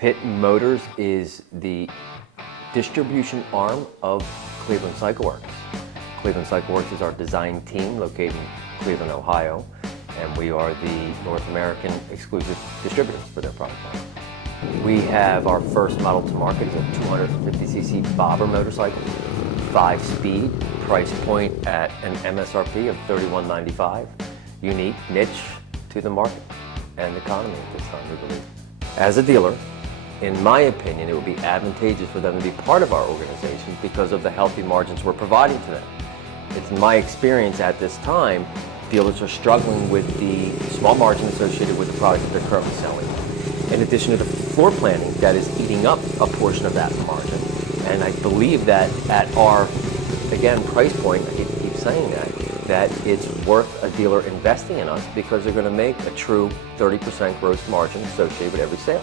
Pitt Motors is the distribution arm of Cleveland CycleWerks. Cleveland CycleWerks is our design team located in Cleveland, Ohio, and we are the North American exclusive distributors for their product line. We have our first model to market is a 250cc bobber motorcycle, 5-speed, price point at an MSRP of $31.95, unique niche to the market and economy at this time, we believe. As a dealer, in my opinion, it would be advantageous for them to be part of our organization because of the healthy margins we're providing to them. It's my experience at this time, dealers are struggling with the small margin associated with the products that they're currently selling. In addition to the floor planning that is eating up a portion of that margin. And I believe that at our, again, price point, I keep saying that it's worth a dealer investing in us because they're going to make a true 30% gross margin associated with every sale.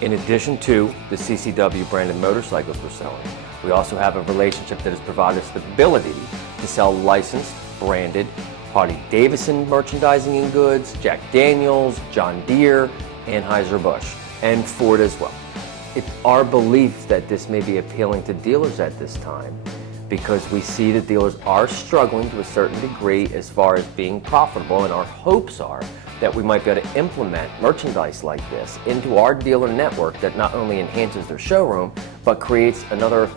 In addition to the CCW branded motorcycles we're selling, we also have a relationship that has provided us the ability to sell licensed, branded Harley-Davidson merchandising and goods, Jack Daniels, John Deere, Anheuser-Busch, and Ford as well. It's our belief that this may be appealing to dealers at this time because we see that dealers are struggling to a certain degree as far as being profitable, and our hopes are that we might be able to implement merchandise like this into our dealer network that not only enhances their showroom, but creates another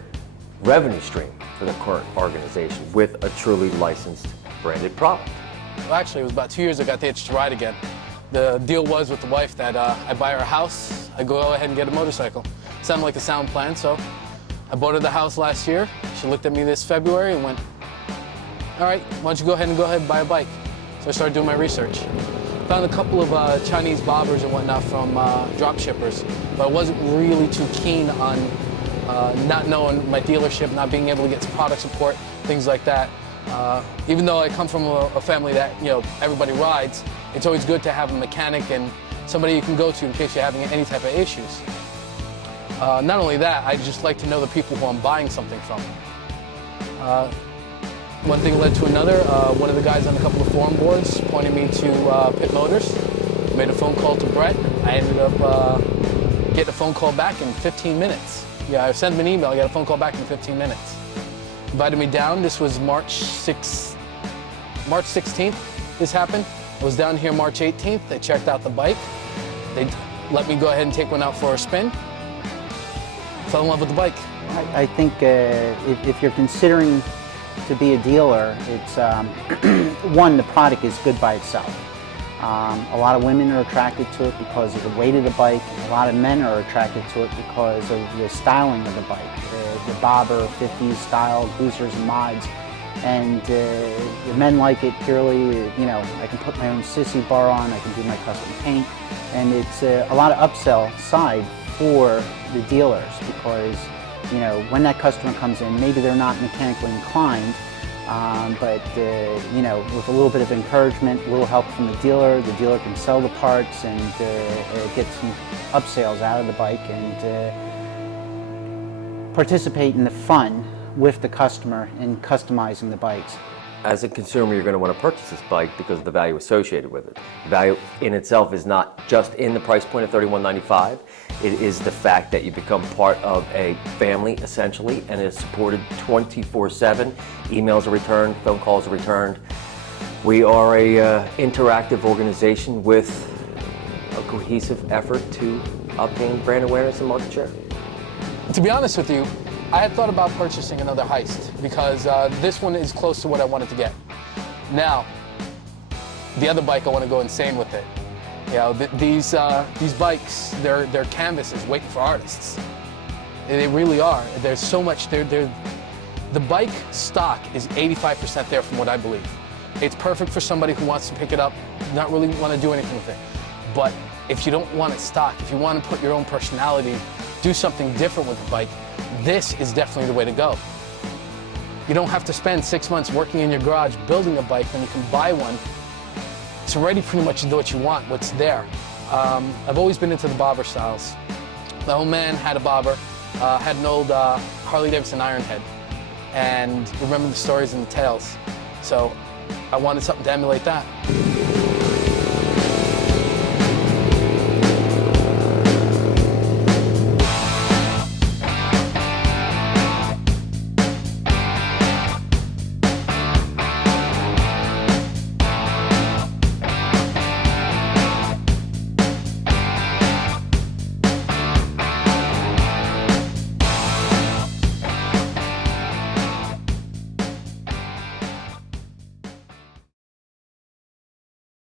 revenue stream for the current organization with a truly licensed, branded product. Well, actually, it was about 2 years I got the itch to ride again. The deal was with the wife that I buy her a house, I go ahead and get a motorcycle. Sounded like a sound plan, so I bought her the house last year. She looked at me this February and went, all right, why don't you go ahead and buy a bike? So I started doing my research. Found a couple of Chinese bobbers and whatnot from drop shippers, but I wasn't really too keen on not knowing my dealership, not being able to get product support, things like that. Even though I come from a family that, everybody rides, it's always good to have a mechanic and somebody you can go to in case you're having any type of issues. Not only that, I just like to know the people who I'm buying something from. One thing led to another. One of the guys on a couple of forum boards pointed me to Pitt Motors. Made a phone call to Brett. I ended up getting a phone call back in 15 minutes. Yeah, I sent him an email, I got a phone call back in 15 minutes. Invited me down. This was March 16th this happened. I was down here March 18th. They checked out the bike. They let me go ahead and take one out for a spin. Fell in love with the bike. I think if you're considering to be a dealer, it's one, the product is good by itself. A lot of women are attracted to it because of the weight of the bike. A lot of men are attracted to it because of the styling of the bike. The bobber, 50s style, boosters and mods. And the men like it purely, I can put my own sissy bar on, I can do my custom paint. And it's a lot of upsell side for the dealers because, when that customer comes in, maybe they're not mechanically inclined, but with a little bit of encouragement, a little help from the dealer can sell the parts and get some upsells out of the bike and participate in the fun with the customer in customizing the bikes. As a consumer, you're going to want to purchase this bike because of the value associated with it. The value in itself is not just in the price point of $31.95. It is the fact that you become part of a family, essentially, and is supported 24/7. Emails are returned, phone calls are returned. We are a interactive organization with a cohesive effort to obtain brand awareness and market share. To be honest with you, I had thought about purchasing another Heist because this one is close to what I wanted to get. Now, the other bike, I want to go insane with it. These bikes, they're canvases waiting for artists. They really are. There's so much. The bike stock is 85% there from what I believe. It's perfect for somebody who wants to pick it up, not really want to do anything with it. But if you don't want it stock, if you want to put your own personality, do something different with the bike, this is definitely the way to go. You don't have to spend 6 months working in your garage building a bike when you can buy one. It's already pretty much what you want, what's there. I've always been into the bobber styles. The old man had a bobber, had an old Harley-Davidson Ironhead, and remember the stories and the tales. So I wanted something to emulate that.